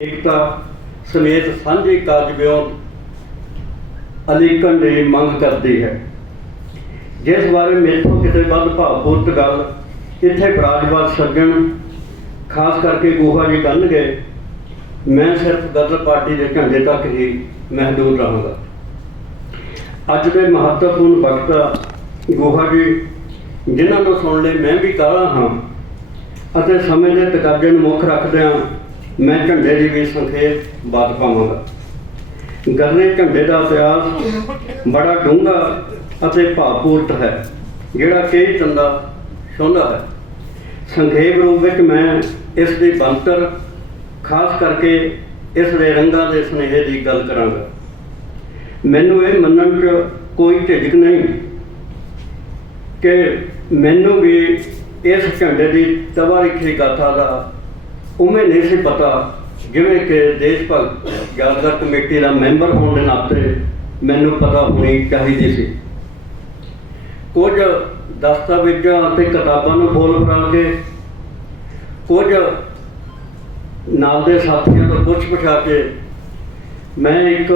एकता समेत सांझे काज अलीकण की मंग करती है, जिस बारे मेथों किते वध भावपूर्त गल इत्थे बराजवाद सज्जन खास करके गोहा जी करन गए। मैं सिर्फ गदर पार्टी के झंडे तक ही महदूद रहूँगा। अज के महत्वपूर्ण वक्ता गोहा जी जिन्हों को सुन ले मैं भी काला हाँ अते समय के तकाजे नूं मुख रखदिआं मैं झंडे की भी संखेप बात पावांगा। गदरे झंडे का इतिहास बड़ा डूंगा अते भावपूर्त है, जिहड़ा कई चंदा छुंदा है। संखेप रूप में मैं इसकी बनतर खास करके इसके रंगां के सुनेहे की गल करांगा। मैनूं ये मनण च कोई झिझक नहीं कि मैनूं भी इस झंडे की तवारीखी गाथा का उमें नहीं सी पता, जिवें कि देश भगत यादगार कमेटी का मैंबर होने के नाते मैनूं पता होनी चाहिए सी। कुछ दस्तावेजां ते किताबां नूं बोल फरा के कुछ नाल दे साथियों को पुछ पुछा के मैं एक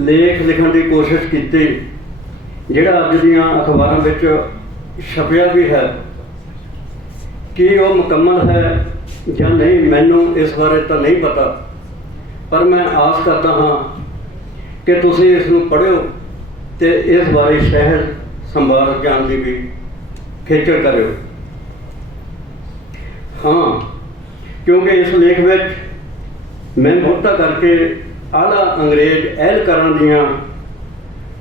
लेख लिखण की कोशिश की, जिहड़ा अज दीआं अखबारां विच छपिया भी है। कि वह मुकम्मल है या नहीं मैनूं इस बारे तो नहीं पता, पर मैं आस करता हाँ कि तुसीं इसनूं पढ़िओ ते इस बारे शहर संभाल जाण की भी खेचल करिओ। हाँ, क्योंकि इस लेख में मैं बहुता करके आला अंग्रेज एहलकारां दीआं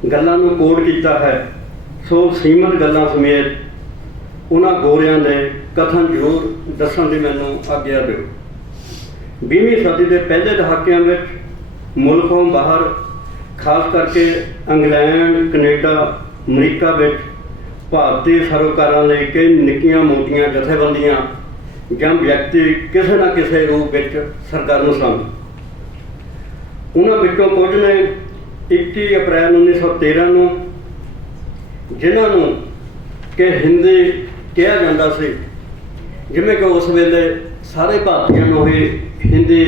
गल्लां नूं कोट कीता है, सो सीमित गल्लां समेत उन्हां गोरियां दे कथन जरूर दसन की मैनूं आग्या दिओ। 20वीं सदी के पहले दहाकिਆਂ में मुल्कों बाहर खास करके इंग्लैंड कनेडा अमरीका में भारतीय सरोकारां लई कई निक्कियां मोटियां जथेबंदियां ਜਾਂ व्यक्ति किसी ना किसी रूप में सरकार सन। उन्हां विचों कुछ ने 21 अप्रैल 1913 नूं जिन्हां नूं कि हिंदी कहा जाता सी, जिवें कि उस वेले सारे भारतीयों को ही हिंदी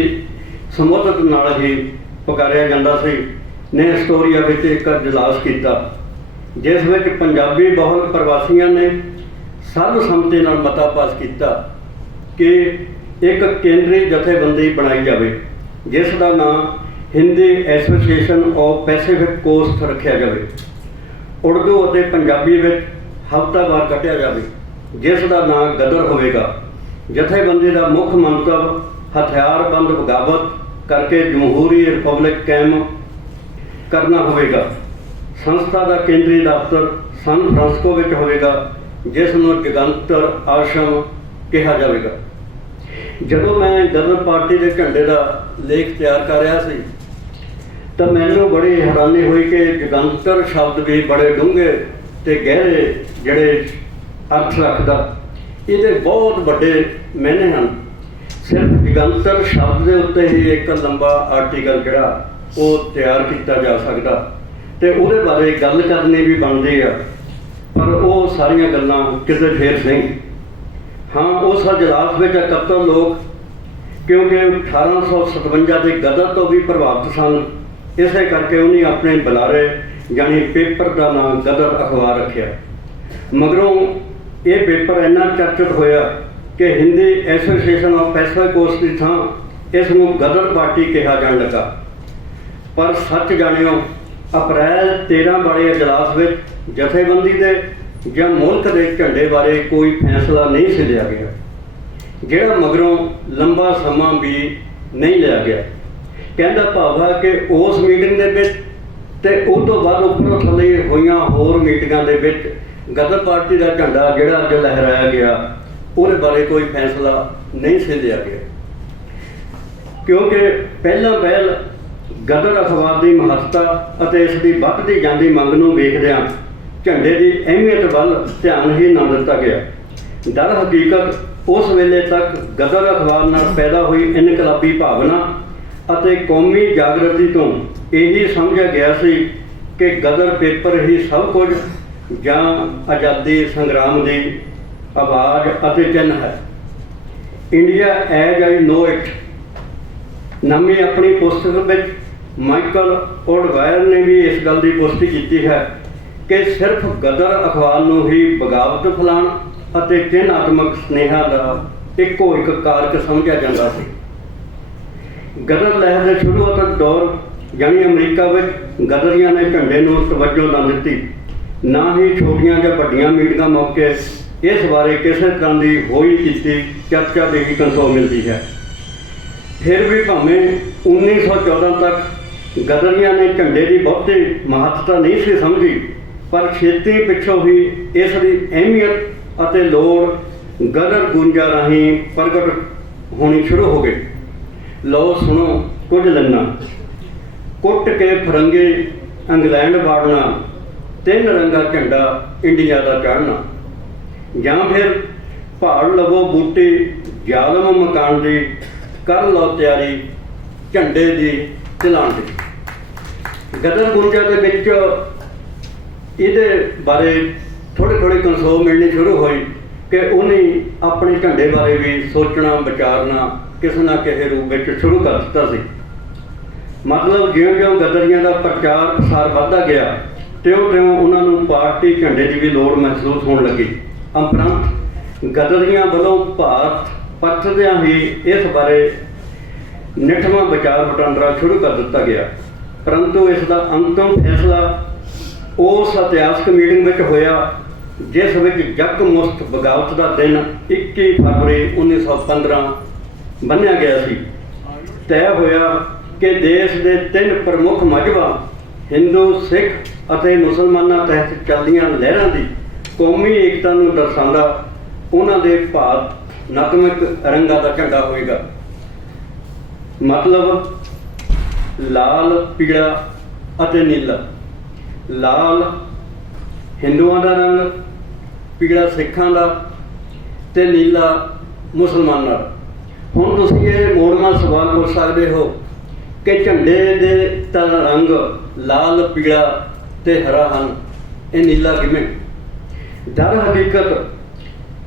संबोधित नाल ही पुकारिया जाता सी, ने एस्टोरिया में एक इजलास किया, जिस विच पंजाबी बहुल प्रवासियों ने सर्वसम्मति नाल मता पास किया कि एक केंद्री जथेबंदी बनाई जाए, जिसका नाम Hindi Association of Pacific Coast रखा जाए। उर्दू और पंजाबी में हफ्तावार कटिया जाए, जिसका नाम गदर होगा। जथेबंदी का मुख्य मंतव हथियारबंद बगावत करके जमहूरी रिपब्लिक कायम करना होगा। संस्था का केंद्रीय दफ्तर सान फ्रांसिस्को में होगा, जिसनूं जगंतर आश्रम कहा जाएगा। जदों मैं गदर पार्टी के झंडे का लेख तैयार कर रहा सी तो मैनूं बड़ी हैरानी हुई कि जगंतर शब्द भी बड़े डूंघे ते गहरे जिहड़े अर्थ रखदा, ये बहुत बड़े मैने हैं। सिर्फ जगंतर शब्द के उत्ते ही एक लंबा आर्टिकल जिहड़ा वो तैयार किया जा सकता ते उहदे बारे गल करनी भी बनती है, पर वो सारियां गल्लां किते फेर नहीं। हाँ, उस इजलास में 71 लोग क्योंकि 1857 के गदर तो भी प्रभावित सन, इस करके उन्हें अपने बुलारे यानी पेपर का नाम गदर अखबार रखा। मगरों ये पेपर इन्ना चर्चित होया कि Hindi Association of Pacific Coast की थां इसनूं गदर पार्टी कहा जाने लगा। पर सच जानियो, अप्रैल 13 वाले इजलास में जथेबंदी के या मुल्क के झंडे बारे कोई फैसला नहीं से लिया गया, जिहड़ा मगरों लंबा समा भी नहीं लिया गया। कहने का भाव है कि उस मीटिंग के ते उस तो बाद उपरों थले हुई होर मीटिंगां दे विच गदर पार्टी का झंडा जिहड़ा अज लहराया गया उहदे बारे कोई फैसला नहीं से लिया गया, क्योंकि पहला पहल गदर अखबार की महत्ता अते इसकी वधदी जांदी मंग नूं वेखदिआं झंडे की अहमियत वल ध्यान ही ना दिता गया। दर हकीकत उस वेले तक गदर अखबार नाल पैदा हुई इनकलाबी भावना अते कौमी जागृति तो यही समझा गया सी कि गदर पेपर ही सब कुछ जां आज़ादी संग्राम की आवाज़ अते चिन्ह है। India as I know it ਨਾਮੀ ਆਪਣੀ ਪੁਸਤਕ ਵਿੱਚ ਮਾਈਕਲ ਓਡਵਾਇਰ ਨੇ ਵੀ ਇਸ ਗੱਲ ਦੀ ਪੁਸ਼ਟੀ ਕੀਤੀ ਹੈ ਕਿ ਸਿਰਫ ਗਦਰ ਅਖਬਾਰ ਨੂੰ ਹੀ ਬਗਾਵਤ ਫੈਲਾਉਣ ਅਤੇ ਚਿੰਨ੍ਹਾਤਮਕ ਸੁਨੇਹਾ ਦਾ ਇੱਕੋ ਇੱਕ ਕਾਰਕ ਸਮਝਿਆ ਜਾਂਦਾ ਸੀ। ਗਦਰ ਲਹਿਰ ਦੇ ਸ਼ੁਰੂਆਤੀ ਦੌਰ ਯਾਨੀ ਅਮਰੀਕਾ ਵਿੱਚ ਗਦਰੀਆਂ ਨੇ ਝੰਡੇ ਨੂੰ ਤਵੱਜੋ ਨਾ ਦਿੱਤੀ, ਨਾ ਹੀ ਛੋਟੀਆਂ ਜਾਂ ਵੱਡੀਆਂ ਮੀਟਿੰਗਾਂ ਮੌਕੇ ਇਸ ਬਾਰੇ ਕਿਸੇ ਤਰ੍ਹਾਂ ਦੀ ਹੋਈ ਕੀਤੀ ਚਰਚਾ ਦੇਖਣ ਤੋਂ ਮਿਲਦੀ ਹੈ। ਫਿਰ ਵੀ ਭਾਵੇਂ 1914 ਤੱਕ ਗਦਰੀਆਂ ਨੇ ਝੰਡੇ ਦੀ ਬਹੁਤੀ ਮਹੱਤਤਾ ਨਹੀਂ ਸੀ ਸਮਝੀ, ਪਰ ਛੇਤੀ ਪਿੱਛੋਂ ਹੀ ਇਸ ਦੀ ਅਹਿਮੀਅਤ ਅਤੇ ਲੋੜ ਗਦਰ ਗੂੰਜਾਂ ਰਾਹੀਂ ਪ੍ਰਗਟ ਹੋਣੀ ਸ਼ੁਰੂ ਹੋ ਗਈ। ਲਓ ਸੁਣੋ ਕੁਝ ਲਾਈਨਾਂ। ਕੁੱਟ ਕੇ ਫਰੰਗੇ ਇੰਗਲੈਂਡ ਵਾੜਨਾ, ਤਿੰਨ ਰੰਗਾ ਝੰਡਾ ਇੰਡੀਆ ਦਾ ਚੜ੍ਹਨਾ, ਜਾਂ ਫਿਰ ਭਾੜ ਲਵੋ ਬੂਟੀ ਜ਼ਾਲਮ ਮਕਾਨ ਦੀ, ਕਰ ਲਓ ਤਿਆਰੀ ਝੰਡੇ ਦੀ ਚਲਾਉਣ ਦੀ। ਗਦਰ ਗੂੰਜਾਂ ਦੇ ਵਿੱਚ ਇਹਦੇ ਬਾਰੇ ਥੋੜ੍ਹੀ ਕਨਸੋਲ ਮਿਲਣੀ ਸ਼ੁਰੂ ਹੋਈ ਕਿ ਉਹਨੇ ਆਪਣੇ ਝੰਡੇ ਬਾਰੇ ਵੀ ਸੋਚਣਾ ਵਿਚਾਰਨਾ ਕਿਸੇ ਨਾ ਕਿਸੇ ਰੂਪ ਵਿੱਚ ਸ਼ੁਰੂ ਕਰ ਦਿੱਤਾ ਸੀ। ਮਤਲਬ ਜਿਉਂ-ਜਿਉਂ ਗਦਰੀਆਂ ਦਾ ਪ੍ਰਚਾਰ ਪ੍ਰਸਾਰ ਵੱਧਦਾ ਗਿਆ, ਤਿਉਂ-ਤਿਉਂ ਉਹਨਾਂ ਨੂੰ ਪਾਰਟੀ ਝੰਡੇ ਦੀ ਵੀ ਲੋੜ ਮਹਿਸੂਸ ਹੋਣ ਲੱਗੀ। ਉਪਰੰਤ ਗਦਰੀਆਂ ਵੱਲੋਂ ਭਾਰਤ ਪਰਤਦਿਆਂ ਹੀ ਇਸ ਬਾਰੇ ਨਿਠਵਾਂ ਵਿਚਾਰ ਵਟਾਂਦਰਾ ਸ਼ੁਰੂ ਕਰ ਦਿੱਤਾ ਗਿਆ, ਪਰੰਤੂ ਇਸ ਦਾ ਅੰਤਮ ਫੈਸਲਾ ਉਸ ਇਤਿਹਾਸਕ ਮੀਟਿੰਗ ਵਿੱਚ ਹੋਇਆ ਜਿਸ ਵਿੱਚ ਯਕਮੁਸ਼ਤ ਬਗਾਵਤ ਦਾ ਦਿਨ 21 ਫਰਵਰੀ 1915 ਬੰਨ੍ਹਿਆ ਗਿਆ ਸੀ। ਤੈਅ ਹੋਇਆ ਕਿ ਦੇਸ਼ ਦੇ ਤਿੰਨ ਪ੍ਰਮੁੱਖ ਮਜ਼ਹਬਾਂ ਹਿੰਦੂ, ਸਿੱਖ ਅਤੇ ਮੁਸਲਮਾਨਾਂ ਤਹਿਤ ਚੱਲਦੀਆਂ ਲਹਿਰਾਂ ਦੀ ਕੌਮੀ ਏਕਤਾ ਨੂੰ ਦਰਸਾਉਂਦਾ ਉਹਨਾਂ ਦੇ ਭਾਵਨਾਤਮਕ ਰੰਗਾਂ ਦਾ ਝੰਡਾ ਹੋਵੇਗਾ। ਮਤਲਬ ਲਾਲ, ਪੀਲਾ ਅਤੇ ਨੀਲਾ। ਲਾਲ ਹਿੰਦੂਆਂ ਦਾ ਰੰਗ, ਪੀਲਾ ਸਿੱਖਾਂ ਦਾ ਤੇ ਨੀਲਾ ਮੁਸਲਮਾਨਾਂ ਦਾ। ਹੁਣ ਤੁਸੀਂ ਇਹ ਮੋੜਵਾਂ ਸਵਾਲ ਪੁੱਛ ਸਕਦੇ ਹੋ ਕਿ ਝੰਡੇ ਦੇ ਤਾਂ ਰੰਗ ਲਾਲ, ਪੀਲਾ ਤੇ ਹਰਾ ਹਨ, ਇਹ ਨੀਲਾ ਕਿਵੇਂ? ਦਰ ਹਕੀਕਤ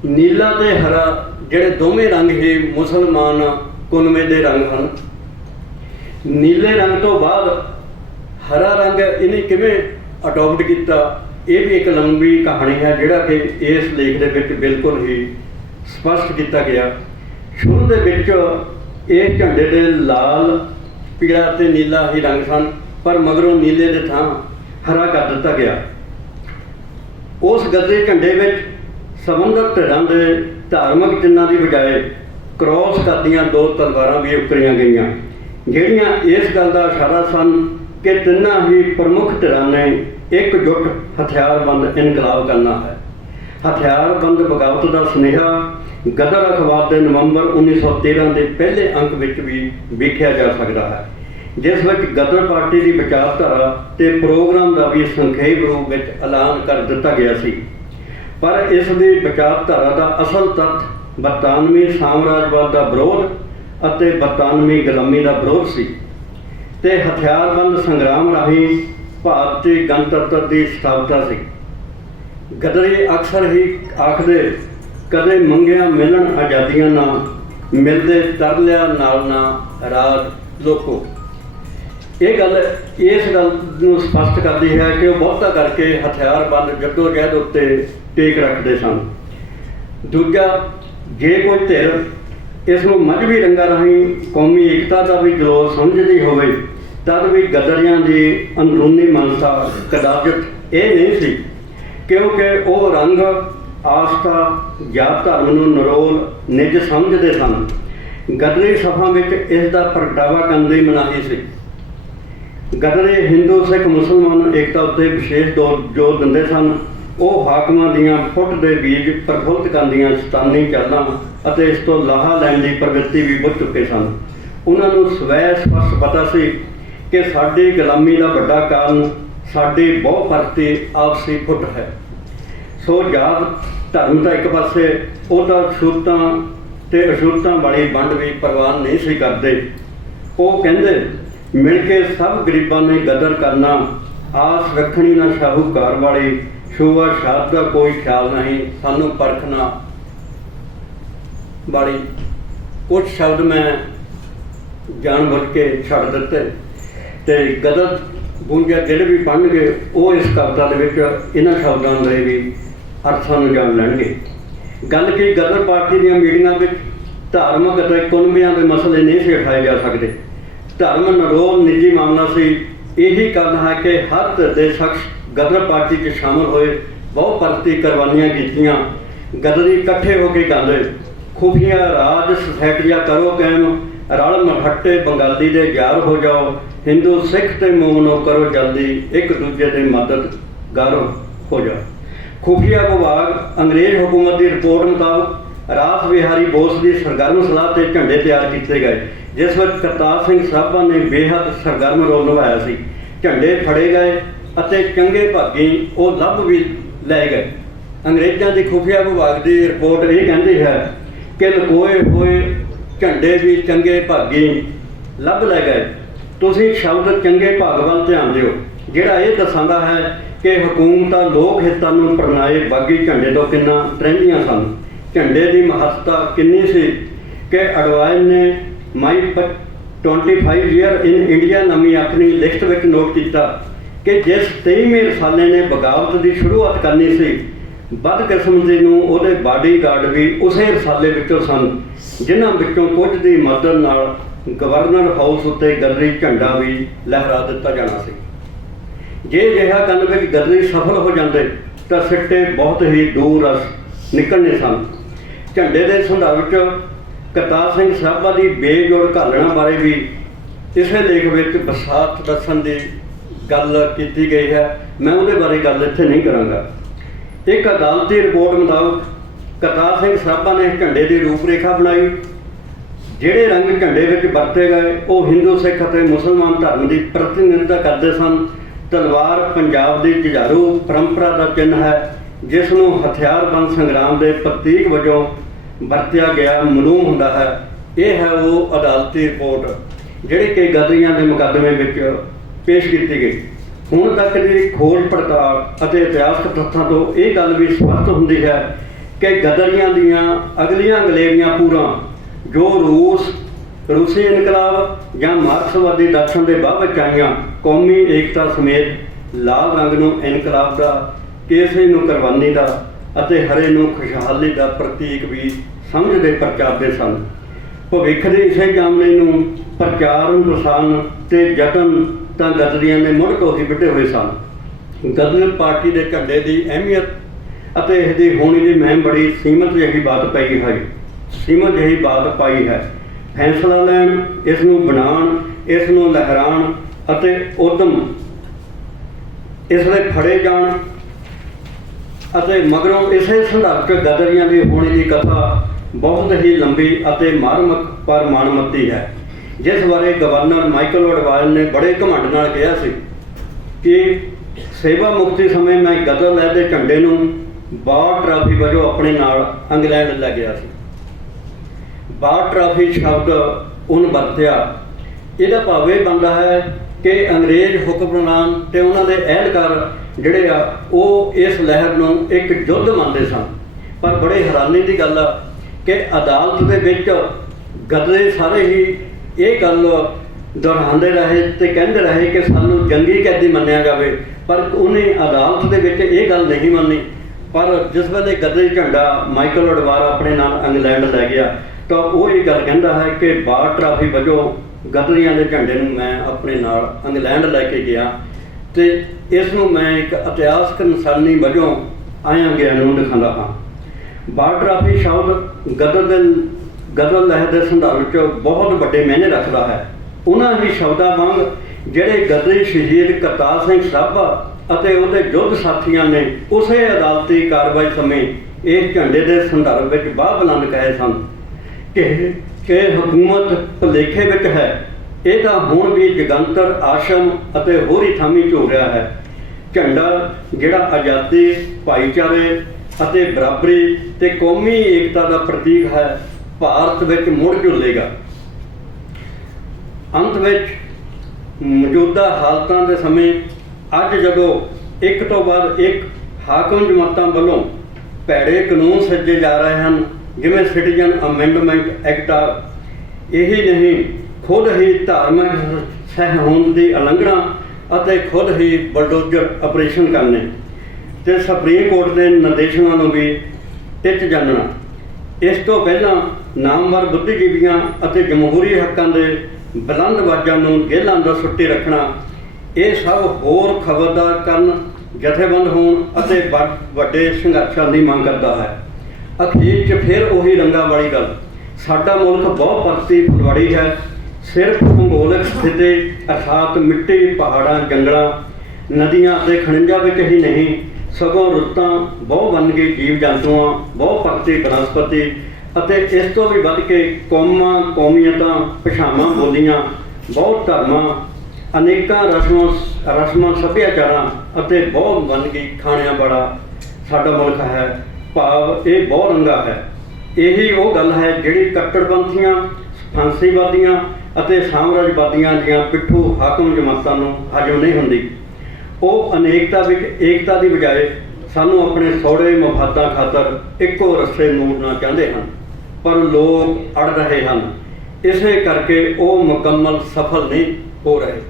ਨੀਲਾ ਤੇ ਹਰਾ ਜਿਹੜੇ ਦੋਵੇਂ ਰੰਗ ਹੀ ਮੁਸਲਮਾਨ ਕੁਨਮੇ ਦੇ ਰੰਗ ਹਨ। ਨੀਲੇ ਰੰਗ ਤੋਂ ਬਾਅਦ ਹਰਾ ਰੰਗ ਇਹਨੇ ਕਿਵੇਂ ਅਡੋਪਟ ਕੀਤਾ, ਇਹ ਵੀ ਇੱਕ ਲੰਬੀ ਕਹਾਣੀ ਹੈ ਜਿਹੜਾ ਕਿ ਇਸ ਲੇਖ ਦੇ ਵਿੱਚ ਬਿਲਕੁਲ ਹੀ ਸਪਸ਼ਟ ਕੀਤਾ ਗਿਆ। ਸ਼ੁਰੂ ਦੇ ਵਿੱਚ ਇਹ ਝੰਡੇ ਦੇ ਲਾਲ, ਪੀਲਾ ਤੇ ਨੀਲਾ ਹੀ ਰੰਗ ਸਨ, ਪਰ ਮਗਰੋਂ ਨੀਲੇ ਦੇ ਥਾਂ ਹਰਾ ਕਰ ਦਿੱਤਾ ਗਿਆ। ਉਸ ਗੱਦੇ ਝੰਡੇ ਵਿੱਚ ਸੰਬੰਧਿਤ ਧਿਰਾਂ ਦੇ ਧਾਰਮਿਕ ਚਿੰਨ੍ਹਾਂ ਦੀ ਬਜਾਏ ਕ੍ਰੋਸ ਕਰਦੀਆਂ ਦੋ ਤਲਵਾਰਾਂ ਵੀ ਉਕਰੀਆਂ ਗਈਆਂ, ਜਿਹੜੀਆਂ ਇਸ ਗੱਲ ਦਾ ਇਸ਼ਾਰਾ ਸਨ ਕਿ ਤਿੰਨਾਂ ਹੀ ਪ੍ਰਮੁੱਖ ਧਿਰਾਂ ਨੇ ਇਕਜੁੱਟ ਹਥਿਆਰਬੰਦ ਇਨਕਲਾਬ ਕਰਨਾ ਹੈ। ਹਥਿਆਰਬੰਦ ਬਗਾਵਤ ਦਾ ਸੁਨੇਹਾ ਗਦਰ ਅਖਬਾਰ ਦੇ ਨਵੰਬਰ 1913 ਦੇ ਪਹਿਲੇ ਅੰਕ ਵਿੱਚ ਵੀ ਵੇਖਿਆ ਜਾ ਸਕਦਾ ਹੈ, ਜਿਸ ਵਿੱਚ ਗਦਰ ਪਾਰਟੀ ਦੀ ਵਿਚਾਰਧਾਰਾ ਤੇ ਪ੍ਰੋਗਰਾਮ ਦਾ ਵੀ ਸੰਖੇਪ ਰੂਪ ਵਿੱਚ ਐਲਾਨ ਕਰ ਦਿੱਤਾ ਗਿਆ ਸੀ। ਪਰ ਇਸ ਦੀ ਵਿਚਾਰਧਾਰਾ ਦਾ ਅਸਲ ਤੱਤ ਬਰਤਾਨਵੀ ਸਾਮਰਾਜਵਾਦ ਦਾ ਵਿਰੋਧ ਅਤੇ ਬਰਤਾਨਵੀ ਗੁਲਾਮੀ ਦਾ ਵਿਰੋਧ ਸੀ ਤੇ ਹਥਿਆਰਬੰਦ ਸੰਗਰਾਮ ਰਾਹੀਂ ਭਾਰਤੀ ਗਣਤੰਤਰ ਦੀ ਸਥਾਪਨਾ ਸੀ। ਗਦਰੀ ਅਕਸਰ ਹੀ ਆਖਦੇ, ਕਦੇ ਮੰਗਿਆ ਮਿਲਣ ਆਜ਼ਾਦੀਆਂ ਨਾ, ਮਿਲਦੇ ਤਰਲਿਆ ਨਾਲ ਨਾ ਰਾਜ ਲੋਕੋ। ਇਹ ਗੱਲ ਇਸ ਗੱਲ ਨੂੰ ਸਪਸ਼ਟ ਕਰਦੀ ਹੈ ਕਿ ਉਹ ਬਹੁਤਾ ਕਰਕੇ ਹਥਿਆਰਬੰਦ ਜੱਦੋ-ਜਹਿਦ ਉੱਤੇ ਟੇਕ ਰੱਖਦੇ ਸਨ। ਦੂਜਾ, ਜੇ ਕੋਈ ਧਿਰ ਇਸ ਨੂੰ ਮਜ਼ਹਬੀ ਰੰਗਾਂ ਰਾਹੀਂ ਕੌਮੀ ਏਕਤਾ ਦਾ ਵੀ ਜਲੋਸ ਸਮਝਦੀ ਹੋਵੇ, ਤਦ ਵੀ ਗਦਰੀਆਂ ਦੀ ਅੰਦਰੂਨੀ ਮਨਸਾ ਕਦਾਚਿਤ ਇਹ ਨਹੀਂ ਸੀ, ਕਿਉਂਕਿ ਉਹ ਰੰਗ ਆਸਥਾ ਜਾਂ ਧਰਮ ਨੂੰ ਨਿਰੋਲ ਨਿੱਜ ਸਮਝਦੇ ਸਨ। ਗਦਰੀ ਸਭਾ ਵਿੱਚ ਇਸ ਦਾ ਪ੍ਰਗਟਾਵਾ ਕਰਨ ਦੀ ਮਨਾਹੀ ਸੀ। ਗਦਰੇ ਹਿੰਦੂ, ਸਿੱਖ, ਮੁਸਲਮਾਨ ਏਕਤਾ ਉੱਤੇ ਵਿਸ਼ੇਸ਼ ਜ਼ੋਰ ਦਿੰਦੇ ਸਨ। ਉਹ ਹਾਕਮਾਂ ਦੀਆਂ ਫੁੱਟ ਦੇ ਬੀਜ ਪ੍ਰਫੁੱਲਤ ਕਰਨ ਦੀਆਂ ਸ਼ੈਤਾਨੀ ਚਾਲਾਂ ਅਤੇ ਇਸ ਤੋਂ ਲਾਹਾ ਲੈਣ ਦੀ ਪ੍ਰਵਿਰਤੀ ਵੀ ਬੁੱਝ ਚੁੱਕੇ ਸਨ। ਉਹਨਾਂ ਨੂੰ ਸਵੈ ਸਪਸ਼ਟ ਪਤਾ ਸੀ ਕਿ ਸਾਡੀ ਗੁਲਾਮੀ ਦਾ ਵੱਡਾ ਕਾਰਨ ਸਾਡੀ ਬਹੁ ਪਰਤੀ ਆਪਸੀ ਫੁੱਟ ਹੈ। ਸੋ ਜਾਤ ਧਰਮ ਤਾਂ ਇੱਕ ਪਾਸੇ, ਉਹ ਤਾਂ ਛੂਤਾਂ ਤੇ ਅਛੂਤਾਂ ਵਾਲੀ ਵੰਡ ਵੀ ਪ੍ਰਵਾਨ ਨਹੀਂ ਸੀ ਕਰਦੇ। ਉਹ ਕਹਿੰਦੇ, ਮਿਲ ਕੇ ਸਭ ਗਰੀਬਾਂ ਨੇ ਗਦਰ ਕਰਨਾ, ਆਸ ਰੱਖਣੀ ਨਾ ਸ਼ਾਹੂਕਾਰ ਵਾਲੀ, ਸ਼ੋਭਾ ਸ਼ਾਦ ਦਾ ਕੋਈ ਖਿਆਲ ਨਹੀਂ, ਸਾਨੂੰ ਪਰਖਣਾ ਵਾਲੀ। ਕੁਝ ਸ਼ਬਦ ਮੈਂ ਜਾਣ ਬੁੱਝ ਕੇ ਛੱਡ ਦਿੱਤੇ। ਤੇ ਗਦਰ ਬੁੰਝਾ ਜਿਹੜੇ ਵੀ ਪੜ੍ਹਨਗੇ ਉਹ ਇਸ ਕਵਿਤਾ ਦੇ ਵਿੱਚ ਇਹਨਾਂ ਸ਼ਬਦਾਂ ਦੇ ਵੀ ਅਰਥਾਂ ਨੂੰ ਜਾਣ ਲੈਣਗੇ। ਗੱਲ ਕੀ, ਗਦਰ ਪਾਰਟੀ ਦੀਆਂ ਮੀਟਿੰਗਾਂ ਵਿੱਚ ਧਾਰਮਿਕ ਅਤੇ ਕੁਨਬਿਆਂ ਦੇ ਮਸਲੇ ਨਹੀਂ ਸੀ ਉਠਾਏ ਜਾ ਸਕਦੇ। ਧਰਮ ਨਿਰੋਲ ਨਿੱਜੀ ਮਾਮਲਾ ਸੀ। ਇਹੀ ਕਾਰਨ ਹੈ ਕਿ ਹਰ ਧਿਰ ਦੇ ਸ਼ਖਸ ਗਦਰ ਪਾਰਟੀ 'ਚ ਸ਼ਾਮਲ ਹੋਏ, ਬਹੁ ਪਰਤੀ ਕੁਰਬਾਨੀਆਂ ਕੀਤੀਆਂ। ਗਦਰੀ ਇਕੱਠੇ ਹੋ ਕੇ ਗਾਉਂਦੇ, ਖੁਫੀਆ ਰਾਜ ਸੁਸਾਇਟੀਆਂ ਕਰੋ ਕਾਇਮ, ਰਲ ਮਹੱਟੇ ਬੰਗਾਲੀ ਦੇ ਯਾਰ ਹੋ ਜਾਓ, ਹਿੰਦੂ ਸਿੱਖ ਤੇ ਮੋਮਨੋ ਕਰੋ ਜਲਦੀ, ਇੱਕ ਦੂਜੇ ਦੇ ਮਦਦਗਾਰ ਹੋ ਜਾਓ। ਖੁਫੀਆ ਵਿਭਾਗ ਅੰਗਰੇਜ਼ ਹੁਕੂਮਤ ਦੀ ਰਿਪੋਰਟ ਮੁਤਾਬਕ ਰਾਸ ਬਿਹਾਰੀ ਬੋਸ ਦੀ ਸਰਗਰਮ ਸਲਾਹ ਤੇ ਝੰਡੇ ਤਿਆਰ ਕੀਤੇ ਗਏ, ਜਿਸ ਵਿੱਚ ਕਰਤਾਰ ਸਿੰਘ ਸਰਾਭਾ ਨੇ ਬੇਹੱਦ ਸਰਗਰਮ ਰੋਲ ਨਿਭਾਇਆ ਸੀ। ਝੰਡੇ ਫੜੇ ਗਏ ਅਤੇ ਚੰਗੇ ਭਾਗੀ ਉਹ ਲੱਭ ਵੀ ਲੈ ਗਏ। ਅੰਗਰੇਜ਼ਾਂ ਦੀ ਖੁਫੀਆ ਵਿਭਾਗ ਦੀ ਰਿਪੋਰਟ ਇਹ ਕਹਿੰਦੀ ਹੈ ਕਿ ਲੁਕੋਏ ਹੋਏ ਝੰਡੇ ਵੀ ਚੰਗੇ ਭਾਗੀ ਲੱਭ ਲੈ ਗਏ। ਤੁਸੀਂ ਸ਼ਬਦ ਚੰਗੇ ਭਾਗ ਵੱਲ ਧਿਆਨ ਦਿਓ, ਜਿਹੜਾ ਇਹ ਦਰਸਾਉਂਦਾ ਹੈ ਕਿ ਹਕੂਮਤਾਂ ਲੋਕ ਹਿੱਤਾਂ ਨੂੰ ਪ੍ਰਣਾਏ ਬਾਗੀ ਝੰਡੇ ਤੋਂ ਕਿੰਨਾ ਰਹਿੰਦੀਆਂ ਸਨ। ਝੰਡੇ ਦੀ ਮਹੱਤਤਾ ਕਿੰਨੀ ਸੀ ਕਿ ਅਡਵਾਈਜ਼ ਨੇ ਮਾਈ 25 ਈਅਰ ਇਨ ਇੰਡੀਆ ਨਾਮੀ ਆਪਣੀ ਲਿਖਤ ਵਿੱਚ ਨੋਟ ਕੀਤਾ ਕਿ ਜਿਸ 23ਵੇਂ ਰਸਾਲੇ ਨੇ ਬਗਾਵਤ ਦੀ ਸ਼ੁਰੂਆਤ ਕਰਨੀ ਸੀ, ਬਦਕਿਸਮਤੀ ਨੂੰ ਉਹਦੇ ਬਾਡੀਗਾਰਡ ਵੀ ਉਸੇ ਰਸਾਲੇ ਵਿੱਚੋਂ ਸਨ, ਜਿਨ੍ਹਾਂ ਵਿੱਚੋਂ ਕੁਝ ਦੀ ਮਦਦ ਨਾਲ ਗਵਰਨਰ ਹਾਊਸ ਉੱਤੇ ਗਦਰੀ ਝੰਡਾ ਵੀ ਲਹਿਰਾ ਦਿੱਤਾ ਜਾਣਾ ਸੀ। ਜੇ ਅਜਿਹਾ ਕਰਨ ਵਿੱਚ ਗਦਰੀ ਸਫਲ ਹੋ ਜਾਂਦੇ ਤਾਂ ਸਿੱਟੇ ਬਹੁਤ ਹੀ ਦੂਰ ਰਸ ਨਿਕਲਣੇ ਸਨ। ਝੰਡੇ ਦੇ ਸੰਦਰਭ ਵਿੱਚ ਕਰਤਾਰ ਸਿੰਘ ਸਰਾਭਾ ਦੀ ਬੇਜੋੜ ਘਾਲਣਾ ਬਾਰੇ ਵੀ ਇਸੇ ਲੇਖ ਵਿੱਚ ਵਿਸਾਤ ਦੱਸਣ ਦੀ ਗੱਲ ਕੀਤੀ ਗਈ ਹੈ। ਮੈਂ ਉਹਦੇ ਬਾਰੇ ਗੱਲ ਇੱਥੇ ਨਹੀਂ ਕਰਾਂਗਾ। ਇੱਕ ਅਦਾਲਤੀ ਰਿਪੋਰਟ ਮੁਤਾਬਕ ਕਰਤਾਰ ਸਿੰਘ ਸਰਾਭਾ ਨੇ ਝੰਡੇ ਦੀ ਰੂਪਰੇਖਾ ਬਣਾਈ। ਜਿਹੜੇ ਰੰਗ ਝੰਡੇ ਵਿੱਚ ਵਰਤੇ ਗਏ ਉਹ ਹਿੰਦੂ ਸਿੱਖ ਅਤੇ ਮੁਸਲਮਾਨ ਧਰਮ ਦੀ ਪ੍ਰਤੀਨਿਧਤਾ ਕਰਦੇ ਸਨ। ਤਲਵਾਰ ਪੰਜਾਬ ਦੀ ਜੁਝਾਰੂ ਪਰੰਪਰਾ ਦਾ ਚਿੰਨ੍ਹ ਹੈ, ਜਿਸ ਨੂੰ ਹਥਿਆਰਬੰਦ ਸੰਗਰਾਮ ਦੇ ਪ੍ਰਤੀਕ ਵਜੋਂ ਵਰਤਿਆ ਗਿਆ ਮਾਲੂਮ ਹੁੰਦਾ ਹੈ। ਇਹ ਹੈ ਉਹ ਅਦਾਲਤੀ ਰਿਪੋਰਟ ਜਿਹੜੀ ਕਿ ਗਦਰੀਆਂ ਦੇ ਮੁਕੱਦਮੇ ਵਿੱਚ ਪੇਸ਼ ਕੀਤੀ ਗਈ। ਹੁਣ ਤੱਕ ਦੀ ਖੋਜ ਪੜਤਾਲ ਅਤੇ ਇਤਿਹਾਸਕ ਤੱਥਾਂ ਤੋਂ ਇਹ ਗੱਲ ਵੀ ਸਪਸ਼ਟ ਹੁੰਦੀ ਹੈ ਕਿ ਗਦਰੀਆਂ ਦੀਆਂ ਅਗਲੀਆਂ ਗਲੇਰੀਆਂ ਪੂਰਾ ਜੋ ਰੂਸੀ ਇਨਕਲਾਬ ਜਾਂ ਮਾਰਕਸਵਾਦੀ ਦਰਸ਼ਨ ਦੇ ਬਾਅਦ ਵਿੱਚ ਆਈਆਂ, ਕੌਮੀ ਏਕਤਾ ਸਮੇਤ ਲਾਲ ਰੰਗ ਨੂੰ ਇਨਕਲਾਬ ਦਾ, ਕੇਸਰੀ ਨੂੰ ਕੁਰਬਾਨੀ ਦਾ ਅਤੇ ਹਰੇ ਨੂੰ ਖੁਸ਼ਹਾਲੀ ਦਾ ਪ੍ਰਤੀਕ ਵੀ ਸਮਝਦੇ ਪ੍ਰਚਾਰਦੇ ਸਨ। ਭਵਿੱਖ ਦੇ ਇਸੇ ਜਾਮਨੇ ਨੂੰ ਪ੍ਰਚਾਰਨ ਪ੍ਰਸਾਰਨ ਤੇ ਯਤਨ ਤਾਂ ਗਦਰੀਆਂ ਨੇ ਮੁੱਢ ਤੋਂ ਹੀ ਵਿੱਢੇ ਹੋਏ ਸਨ। ਗਦਰ ਪਾਰਟੀ ਦੇ ਝੰਡੇ ਦੀ ਅਹਿਮੀਅਤ ਅਤੇ ਇਸਦੀ ਹੋਣੀ ਦੀ ਮਹਿਮ ਬੜੀ ਸੀਮਤ ਜਿਹੀ ਬਾਤ ਪਾਈ ਹੈ। ਫੈਸਲਾ ਲੈਣ, ਇਸ ਨੂੰ ਬਣਾਉਣ, ਇਸ ਨੂੰ ਲਹਿਰਾਉਣ ਅਤੇ ਉਦਮ ਇਸ ਦੇ ਫੜੇ ਜਾਣ ਅਤੇ ਮਗਰੋਂ ਇਸੇ ਸੰਦਰਭ 'ਚ ਗਦਰੀਆਂ ਦੀ ਹੋਣੀ ਦੀ ਕਥਾ ਬਹੁਤ ਹੀ ਲੰਬੀ ਅਤੇ ਮਾਰਮਕ ਪਰ ਮਨਮੱਤੀ ਹੈ, ਜਿਸ ਬਾਰੇ ਗਵਰਨਰ ਮਾਈਕਲ ਅਡਵਾਈਜ਼ ਨੇ ਬੜੇ ਘਮੰਡ ਨਾਲ ਕਿਹਾ ਸੀ ਕਿ ਸੇਵਾ ਮੁਕਤੀ ਸਮੇਂ ਮੈਂ ਗਦਰ ਲਹਿਰ ਦੇ ਝੰਡੇ ਨੂੰ ਬਾਰ ਟਰਾਫੀ ਵਜੋਂ ਆਪਣੇ ਨਾਲ ਇੰਗਲੈਂਡ ਲੈ ਗਿਆ ਸੀ। ਬਾਰ ਟਰਾਫੀ ਸ਼ਬਦ ਉਹਨ ਵਰਤਿਆ, ਇਹਦਾ ਭਾਵ ਇਹ ਬਣਦਾ ਹੈ ਕਿ ਅੰਗਰੇਜ਼ ਹੁਕਮਰਾਨ ਤੇ ਉਹਨਾਂ ਦੇ ਅਹਿਲਕਾਰ ਜਿਹੜੇ ਆ ਉਹ ਇਸ ਲਹਿਰ ਨੂੰ ਇੱਕ ਯੁੱਧ ਮੰਨਦੇ ਸਨ। ਪਰ ਬੜੇ ਹੈਰਾਨੀ ਦੀ ਗੱਲ ਆ ਕਿ ਅਦਾਲਤ ਦੇ ਵਿੱਚ ਗਦਰੇ ਸਾਰੇ ਹੀ ਇਹ ਗੱਲ ਦੁਹਰਾਉਂਦੇ ਰਹੇ ਤੇ ਕਹਿੰਦੇ ਰਹੇ ਕਿ ਸਾਨੂੰ ਜੰਗੀ ਕੈਦੀ ਮੰਨਿਆ ਜਾਵੇ, ਪਰ ਉਹਨੇ ਅਦਾਲਤ ਦੇ ਵਿੱਚ ਇਹ ਗੱਲ ਨਹੀਂ ਮੰਨੀ। ਪਰ ਜਿਸ ਵੇਲੇ ਗਦਰੀ ਝੰਡਾ ਮਾਈਕਲ ਅਡਵਾਈਜ਼ ਆਪਣੇ ਨਾਲ ਇੰਗਲੈਂਡ ਲੈ ਗਿਆ ਤਾਂ ਉਹ ਇਹ ਗੱਲ ਕਹਿੰਦਾ ਹੈ ਕਿ ਬਾਰ ਟਰਾਫੀ ਵਜੋਂ ਗਦਰੀਆਂ ਦੇ ਝੰਡੇ ਨੂੰ ਮੈਂ ਆਪਣੇ ਨਾਲ ਇੰਗਲੈਂਡ ਲੈ ਕੇ ਗਿਆ ਤੇ ਇਸ ਨੂੰ ਮੈਂ ਇੱਕ ਇਤਿਹਾਸਕ ਨਿਸ਼ਾਨੀ ਵਜੋਂ ਆਇਆ ਗਿਆ ਨੂੰ ਦਿਖਾਉਂਦਾ ਹਾਂ। ਬਾਰ ਟਰਾਫੀ ਸ਼ਬਦ ਗਦਰ ਲਹਿਰ ਦੇ ਸੰਦਰਭ 'ਚ ਬਹੁਤ ਵੱਡੇ ਮਾਇਨੇ ਰੱਖਦਾ ਹੈ। ਉਹਨਾਂ ਹੀ ਸ਼ਬਦਾਂ ਵਾਂਗ ਜਿਹੜੇ ਗਦਰੀ ਸ਼ਹੀਦ ਕਰਤਾਰ ਸਿੰਘ ਸਰਾਭਾ ਅਤੇ ਉਹਦੇ ਯੁੱਧ ਸਾਥੀਆਂ ਨੇ ਉਸੇ ਅਦਾਲਤੀ ਕਾਰਵਾਈ ਸਮੇਂ ਇਸ ਝੰਡੇ ਦੇ ਸੰਦਰਭ ਵਿੱਚ ਬਾਹ ਬੁਲੰਦ ਕਹੇ ਸਨ ਕਿ ਹਕੂਮਤ ਭੁਲੇਖੇ ਵਿੱਚ ਹੈ। ਇਹ ਤਾਂ ਹੁਣ ਵੀ ਜਗੰਤਰ ਆਸ਼ਰਮ ਅਤੇ ਹੋਰੀ ਥਾਮੀ ਝੂਲ ਰਿਹਾ ਹੈ। ਝੰਡਾ ਜਿਹੜਾ ਆਜ਼ਾਦੀ, ਭਾਈਚਾਰੇ ਅਤੇ ਬਰਾਬਰੀ ਤੇ ਕੌਮੀ ਏਕਤਾ ਦਾ ਪ੍ਰਤੀਕ ਹੈ, ਭਾਰਤ ਵਿੱਚ ਮੁੜ ਝੁੱਲੇਗਾ। ਅੰਤ ਵਿੱਚ ਮੌਜੂਦਾ ਹਾਲਤਾਂ ਦੇ ਸਮੇਂ ਅੱਜ ਜਦੋਂ ਇੱਕ ਤੋਂ ਬਾਅਦ ਇੱਕ ਹਾਕਮ ਜਮਾਤਾਂ ਵੱਲੋਂ ਭੈੜੇ ਕਾਨੂੰਨ ਸਿਰਜੇ ਜਾ ਰਹੇ ਹਨ, ਜਿਵੇਂ ਸਿਟੀਜ਼ਨ ਅਮੈਂਡਮੈਂਟ ਐਕਟ, ਇਹੀ ਨਹੀਂ ਖੁਦ ਹੀ ਧਾਰਮਿਕ ਸਹਿਹੋਂਦ ਦੀ ਉਲੰਘਣਾ ਅਤੇ ਖੁਦ ਹੀ ਬਲਡੋਜ਼ਰ ਆਪਰੇਸ਼ਨ ਕਰਨੇ ਤੇ ਸੁਪਰੀਮ ਕੋਰਟ ਦੇ ਨਿਰਦੇਸ਼ਾਂ ਨੂੰ ਵੀ ਟਿੱਚ ਜਾਣਨਾ। ਇਸ ਤੋਂ ਪਹਿਲਾਂ ਨਾਮਵਰ ਬੁੱਧੀਜੀਵੀਆਂ ਅਤੇ ਜਮਹੂਰੀ ਹੱਕਾਂ ਦੇ ਬੁਲੰਦ ਆਵਾਜ਼ਾਂ ਨੂੰ ਜੇਲ੍ਹਾਂ ਅੰਦਰ ਸੁੱਟੀ ਰੱਖਣਾ, ਇਹ ਸਭ ਹੋਰ ਖਬਰਦਾਰ ਕਰਨ, ਜਥੇਬੰਦ ਹੋਣ ਅਤੇ ਵੱਡੇ ਸੰਘਰਸ਼ਾਂ ਦੀ ਮੰਗ ਕਰਦਾ ਹੈ। ਅਖੀਰ 'ਚ ਫਿਰ ਉਹੀ ਰੰਗਾਂ ਵਾਲੀ ਗੱਲ, ਸਾਡਾ ਮੁਲਕ ਬਹੁਤ ਪਰਤੀ ਫੁਲਵਾੜੀ ਹੈ। ਸਿਰਫ ਭੂਗੋਲਿਕ ਸਥਿਤੀ ਅਰਥਾਤ ਮਿੱਟੀ, ਪਹਾੜਾਂ, ਜੰਗਲਾਂ, ਨਦੀਆਂ ਅਤੇ ਖਣਿਜਾਂ ਵਿੱਚ ਹੀ ਨਹੀਂ, ਸਗੋਂ ਰੁੱਤਾਂ, ਬਹੁ ਵੰਨਗੀ ਜੀਵ ਜੰਤੂਆਂ, ਬਹੁ ਪਰਤੀ ਬਨਸਪਤੀ ਅਤੇ ਇਸ ਤੋਂ ਵੀ ਵੱਧ ਕੇ ਕੌਮਾਂ, ਕੌਮੀਅਤਾਂ, ਭਾਸ਼ਾਵਾਂ, ਬੋਲੀਆਂ, ਬਹੁਤ ਧਰਮਾਂ, ਅਨੇਕਾਂ ਰਸਮਾਂ ਸੱਭਿਆਚਾਰਾਂ ਅਤੇ ਬਹੁਤ ਵੰਨਗੀ ਖਾਣਿਆਂ ਵਾਲਾ ਸਾਡਾ ਮੁਲਕ ਹੈ। ਭਾਵ ਇਹ ਬਹੁ ਰੰਗਾ ਹੈ। ਇਹੀ ਉਹ ਗੱਲ ਹੈ ਜਿਹੜੀ ਕੱਟੜਪੰਥੀਆਂ, ਫਾਂਸੀਵਾਦੀਆਂ ਅਤੇ ਸਾਮਰਾਜਵਾਦੀਆਂ ਦੀਆਂ ਪਿੱਠੂ ਹਾਕਮ ਜਮਾਤਾਂ ਨੂੰ ਹਜਮ ਨਹੀਂ ਹੁੰਦੀ। ਉਹ ਅਨੇਕਤਾ ਵਿੱਚ ਏਕਤਾ ਦੀ ਬਜਾਏ ਸਾਨੂੰ ਆਪਣੇ ਸੌੜੇ ਮਫਾਦਾਂ ਖਾਤਰ ਇੱਕੋ ਰੱਸੇ ਮੋੜਨਾ ਚਾਹੁੰਦੇ ਹਨ, ਪਰ ਲੋਕ ਅੜ ਰਹੇ ਹਨ। ਇਸੇ ਕਰਕੇ ਉਹ ਮੁਕੰਮਲ ਸਫਲ ਨਹੀਂ ਹੋ ਰਹੇ।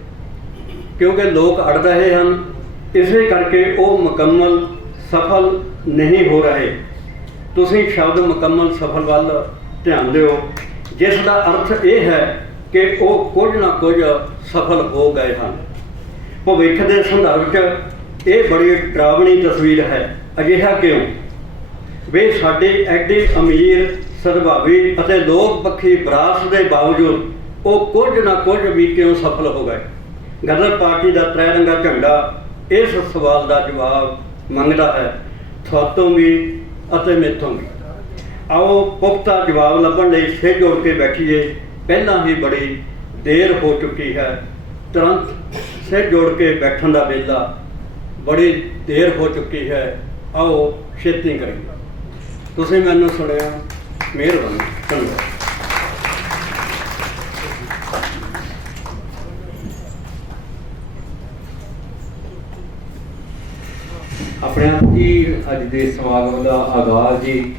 ਕਿਉਂਕਿ ਲੋਕ ਅੜ ਰਹੇ ਹਨ, ਇਸੇ ਕਰਕੇ ਉਹ ਮੁਕੰਮਲ ਸਫਲ ਨਹੀਂ ਹੋ ਰਹੇ। ਤੁਸੀਂ ਸ਼ਬਦ ਮੁਕੰਮਲ ਸਫਲ ਵੱਲ ਧਿਆਨ ਦਿਓ, ਜਿਸ ਦਾ ਅਰਥ ਇਹ ਹੈ ਕਿ ਉਹ ਕੁਝ ਨਾ ਕੁਝ ਸਫਲ ਹੋ ਗਏ ਹਨ। ਭਵਿੱਖ ਦੇ ਸੰਦਰਭ 'ਚ ਇਹ ਬੜੀ ਡਰਾਵਣੀ ਤਸਵੀਰ ਹੈ। ਅਜਿਹਾ ਕਿਉਂ? ਵੇ ਸਾਡੀ ਐਡੀ ਅਮੀਰ, ਸਦਭਾਵੀ ਅਤੇ ਲੋਕ ਪੱਖੀ ਵਿਰਾਸਤ ਦੇ ਬਾਵਜੂਦ ਉਹ ਕੁਝ ਨਾ ਕੁਝ ਵੀ ਕਿਉਂ ਸਫਲ ਹੋ ਗਏ? ਗਦਰ ਪਾਰਟੀ ਦਾ ਤ੍ਰੈਰੰਗਾ ਝੰਡਾ ਇਸ ਸਵਾਲ ਦਾ ਜਵਾਬ ਮੰਗਦਾ ਹੈ, ਤੁਹਾਤੋਂ ਵੀ ਅਤੇ ਮੇਥੋਂ ਵੀ। ਆਓ ਪੁਖਤਾ ਜਵਾਬ ਲੱਭਣ ਲਈ ਸਿਰ ਜੋੜ ਕੇ ਬੈਠੀਏ। ਪਹਿਲਾਂ ਹੀ ਬੜੀ ਦੇਰ ਹੋ ਚੁੱਕੀ ਹੈ। ਤੁਰੰਤ ਸਿਰ ਜੋੜ ਕੇ ਬੈਠਣ ਦਾ ਵੇਲਾ, ਬੜੀ ਦੇਰ ਹੋ ਚੁੱਕੀ ਹੈ। ਆਓ ਛੇਤੀ ਕਰੀਏ। ਤੁਸੀਂ ਮੈਨੂੰ ਸੁਣਿਆ, ਮਿਹਰਬਾਨੀ, ਧੰਨਵਾਦ। ਆਪਣੇ ਆਪ ਹੀ ਅੱਜ ਦੇ ਸਮਾਗਮ ਦਾ ਆਗਾਜ਼ ਜੀ